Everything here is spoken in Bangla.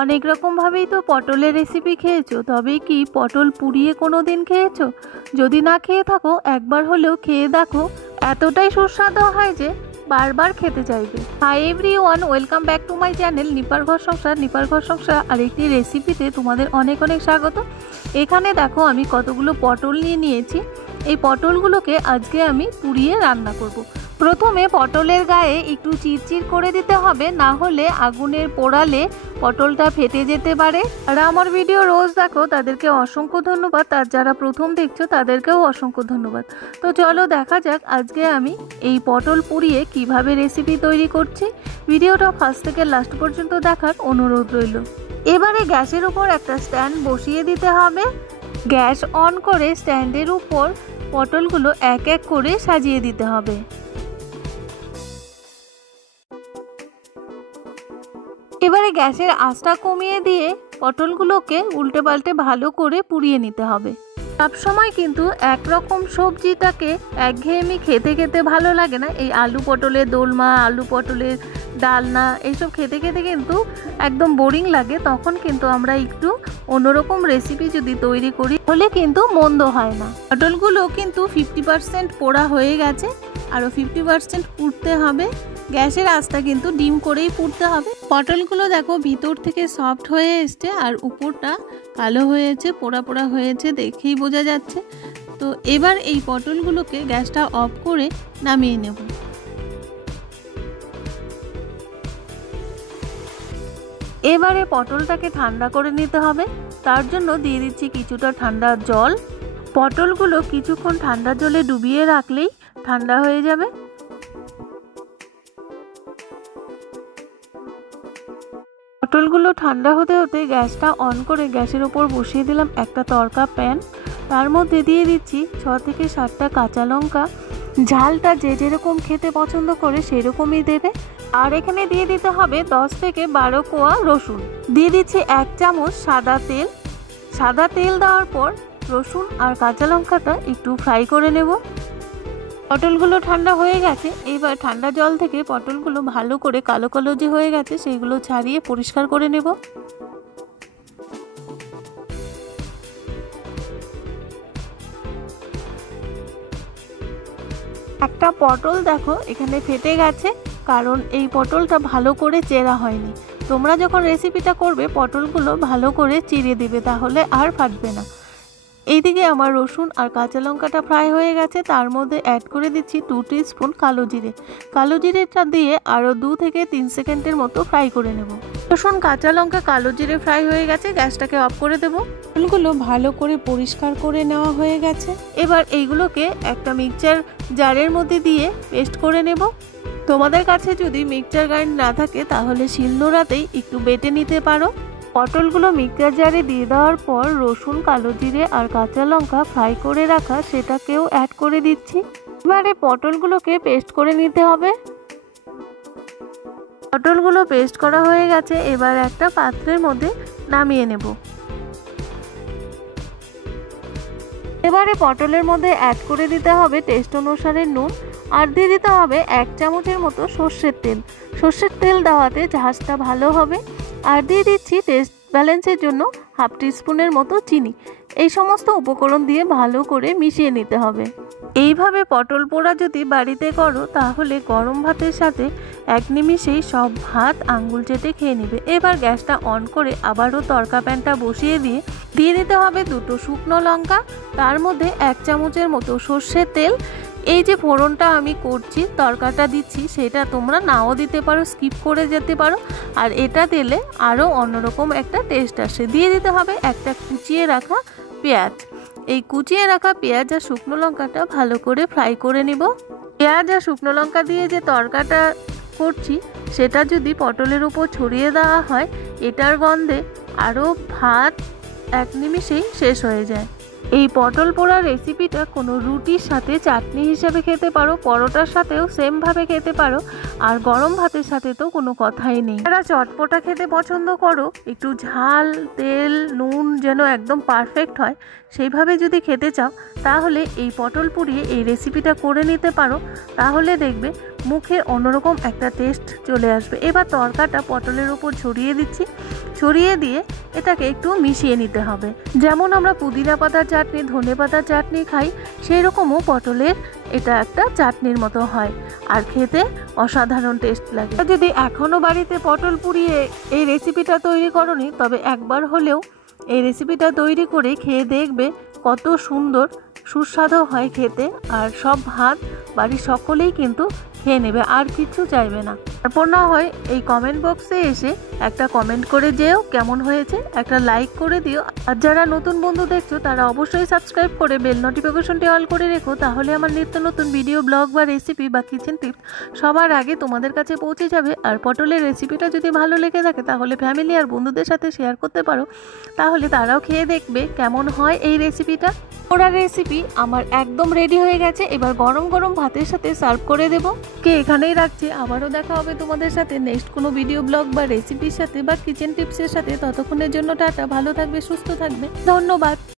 অনেক রকমভাবেই তো পটলের রেসিপি খেয়েছো, তবে কি পটল পুড়িয়ে কোনো দিন খেয়েছো? যদি না খেয়ে থাকো একবার হলেও খেয়ে দেখো, এতটাই সুস্বাদু হয় যে বারবার খেতে চাইবে। Hi everyone, welcome back to my channel নিপার ঘর সংসার আরেকটি রেসিপিতে তোমাদের অনেক অনেক স্বাগত। এখানে দেখো আমি কতগুলো পটল নিয়েছি। এই পটলগুলোকে আজকে আমি পুড়িয়ে রান্না করব। প্রথমে পটলের গায়ে একটু চিরচির করে দিতে হবে, না হলে আগুনের পোড়ালে পটলটা ফেটে যেতে পারে। আর আমার ভিডিও রোজ দেখো তাদেরকে অসংখ্য ধন্যবাদ, আর যারা প্রথম দেখছো তাদেরকেও অসংখ্য ধন্যবাদ। তো চলো দেখা যাক আজকে আমি এই পটল পুড়িয়ে কিভাবে রেসিপি তৈরি করছি। ভিডিওটা ফার্স্ট থেকে লাস্ট পর্যন্ত দেখার অনুরোধ রইল। এবারে গ্যাসের উপর একটা স্ট্যান্ড বসিয়ে দিতে হবে। গ্যাস অন করে স্ট্যান্ডের উপর পটলগুলো এক এক করে সাজিয়ে দিতে হবে। এবারে গ্যাসের আঁচটা কমিয়ে দিয়ে পটলগুলোকে উল্টে পাল্টে ভালো করে পুড়িয়ে নিতে হবে। সবসময় কিন্তু একরকম সবজিটাকে একঘেয়েমি খেতে খেতে ভালো লাগে না। এই আলু পটলের দোলমা, আলু পটলের ডালনা, এইসব খেতে খেতে কিন্তু একদম বোরিং লাগে। তখন কিন্তু আমরা একটু অন্যরকম রেসিপি যদি তৈরি করি হলে কিন্তু মন্দ হয় না। পটলগুলো কিন্তু 50% পোড়া হয়ে গেছে, আরও 50% পুড়তে হবে। গ্যাসের আঁচটা কিন্তু ডিম করেই পুড়তে হবে। পটলগুলো দেখো ভিতর থেকে সফট হয়ে এসছে, আর উপরটা কালো হয়েছে, পোড়া পোড়া হয়েছে, দেখেই বোঝা যাচ্ছে। তো এবার এই পটলগুলোকে গ্যাসটা অফ করে নামিয়ে নেব। এবারে পটলটাকে ঠান্ডা করে নিতে হবে। তার জন্য দিয়ে দিচ্ছি কিছুটা ঠান্ডা জল। পটলগুলো কিছুক্ষণ ঠান্ডা জলে ডুবিয়ে রাখলেই ঠান্ডা হয়ে যাবে। পটলগুলো ঠান্ডা হতে হতে গ্যাসটা অন করে গ্যাসের ওপর বসিয়ে দিলাম একটা তড়কা প্যান। তার মধ্যে দিয়ে দিচ্ছি 6 থেকে 7টা কাঁচা লঙ্কা। ঝালটা যে যেরকম খেতে পছন্দ করে সেরকমই দেবে। আর এখানে দিয়ে দিতে হবে 10 থেকে 12 কোয়া রসুন। দিয়ে দিচ্ছি 1 চামচ সাদা তেল। সাদা তেল দেওয়ার পর রসুন আর কাঁচা লঙ্কাটা একটু ফ্রাই করে নেব। পটলগুলো ঠান্ডা হয়ে গেছে। এবার ঠান্ডা জল থেকে পটলগুলো ভালো করে কালো কালো যে হয়ে গেছে সেইগুলো ছাড়িয়ে পরিষ্কার করে নেব। একটা পটল দেখো এখানে ফেটে গেছে, কারণ এই পটলটা ভালো করে চেরা হয়নি। তোমরা যখন রেসিপিটা করবে পটলগুলো ভালো করে চিড়ে দিবে, তাহলে আর ফাটবে না। এইদিকে আমার রসুন আর কাঁচা লঙ্কাটা ফ্রাই হয়ে গেছে। তার মধ্যে অ্যাড করে দিচ্ছি 2 টিস্পুন কালো জিরে। কালো জিরেটা দিয়ে আরও 2 থেকে 3 সেকেন্ডের মতো ফ্রাই করে নেব। রসুন, কাঁচা লঙ্কা, কালো জিরে ফ্রাই হয়ে গেছে। গ্যাসটাকে অফ করে দেব। ফুলগুলো ভালো করে পরিষ্কার করে নেওয়া হয়ে গেছে। এবার এইগুলোকে একটা মিক্সচার জারের মধ্যে দিয়ে পেস্ট করে নেব। তোমাদের কাছে যদি মিক্সচার গ্রাইন্ড না থাকে তাহলে শিলনোড়াতেই একটু বেটে নিতে পারো। পটলগুলো মিক্সচার জারে দিয়ে দেওয়ার পর রসুন, কালো জিরে আর কাঁচা লঙ্কা ফ্রাই করে রাখা সেটাকেও অ্যাড করে দিচ্ছি। এবারে পটলগুলোকে পেস্ট করে নিতে হবে। পটলগুলো পেস্ট করা হয়ে গেছে। এবার একটা পাত্রের মধ্যে নামিয়ে নেব। এবারে পটলের মধ্যে অ্যাড করে দিতে হবে টেস্ট অনুসারে নুন, আর দিয়ে দিতে হবে 1 চামচের মতো সর্ষের তেল। সর্ষের তেল দেওয়াতে ঝাঁঝটা ভালো হবে। আর দিয়ে দিচ্ছি টেস্ট ব্যালেন্সের জন্য 1/2 টিস্পুনের মতো চিনি। এই সমস্ত উপকরণ দিয়ে ভালো করে মিশিয়ে নিতে হবে। এইভাবে পটল পোড়া যদি বাড়িতে করো তাহলে গরম ভাতের সাথে এক নিমিষেই সব ভাত আঙ্গুল চেটে খেয়ে নেবে। এবার গ্যাসটা অন করে আবারও তড়কা প্যানটা বসিয়ে দিয়ে দিতে হবে 2টো শুকনো লঙ্কা। তার মধ্যে 1 চামচের মতো সর্ষের তেল। এই যে ফোড়নটা আমি করছি, তড়কাটা দিচ্ছি, সেটা তোমরা নাও দিতে পারো, স্কিপ করে যেতে পারো। আর এটা দিলে আরও অন্যরকম একটা টেস্ট আসে। দিয়ে দিতে হবে একটা কুচিয়ে রাখা পেঁয়াজ। এই কুচিয়ে রাখা পেঁয়াজ আর শুকনো লঙ্কাটা ভালো করে ফ্রাই করে নিব। পেঁয়াজ আর শুকনো লঙ্কা দিয়ে যে তড়কাটা করছি সেটা যদি পটলের উপর ছড়িয়ে দেওয়া হয়, এটার গন্ধে আরও ভাত এক নিমিষেই শেষ হয়ে যায়। এই পটল পোড়া রেসিপিটা কোনো রুটির সাথে চাটনি হিসেবে খেতে পারো, পরোটার সাথেও সেমভাবে খেতে পারো, আর গরম ভাতের সাথে তো কোনো কথাই নেই। যারা চটপটা খেতে পছন্দ করো, একটু ঝাল, তেল, নুন যেন একদম পারফেক্ট হয়, সেইভাবে যদি খেতে চাও তাহলে এই পটল পুড়িয়ে এই রেসিপিটা করে নিতে পারো, তাহলে দেখবে মুখে অন্যরকম একটা টেস্ট চলে আসবে। এবার তরকাটা পটলের ওপর ছড়িয়ে দিচ্ছি, ছড়িয়ে দিয়ে এটাকে একটু মিশিয়ে নিতে হবে। যেমন আমরা পুদিনা পাতার চাটনি, ধনে পাতার চাটনি খাই, সেই রকমও পটলের এটা একটা চাটনির মতো হয় আর খেতে অসাধারণ টেস্ট লাগে। যদি এখনও বাড়িতে পটল পুড়িয়ে এই রেসিপিটা তৈরি করোনি, তবে একবার হলেও এই রেসিপিটা তৈরি করে খেয়ে দেখবে কত সুন্দর সুস্বাদু হয় খেতে। আর সব ভাত বাড়ির সকলেই কিন্তু খেয়ে নেবে, আর কিছু চাইবে না। তারপর না হয় এই কমেন্ট বক্সে এসে একটা কমেন্ট করে যেও কেমন হয়েছে, একটা লাইক করে দিও। আর যারা নতুন বন্ধু দেখছো তারা অবশ্যই সাবস্ক্রাইব করে বেল নোটিফিকেশনটি অল করে রেখো, তাহলে আমার নিত্য নতুন ভিডিও, ব্লগ বা রেসিপি বা কিচেন টিপস সবার আগে তোমাদের কাছে পৌঁছে যাবে। আর পটলের রেসিপিটা যদি ভালো লেগে থাকে তাহলে ফ্যামিলি আর বন্ধুদের সাথে শেয়ার করতে পারো, তাহলে তারাও খেয়ে দেখবে কেমন হয় এই রেসিপিটা। ওরা রেসিপি আমার একদম রেডি হয়ে গেছে, এবার গরম গরম ভাতের সাথে সার্ভ করে দেবো। কে এখানেই রাখছি, আবারও দেখা হবে তোমাদের সাথে নেক্সট কোনো ভিডিও, ব্লগ বা রেসিপির সাথে বা কিচেন টিপসের সাথে। ততক্ষণের জন্য টাটা, ভালো থাকবে, সুস্থ থাকবে, ধন্যবাদ।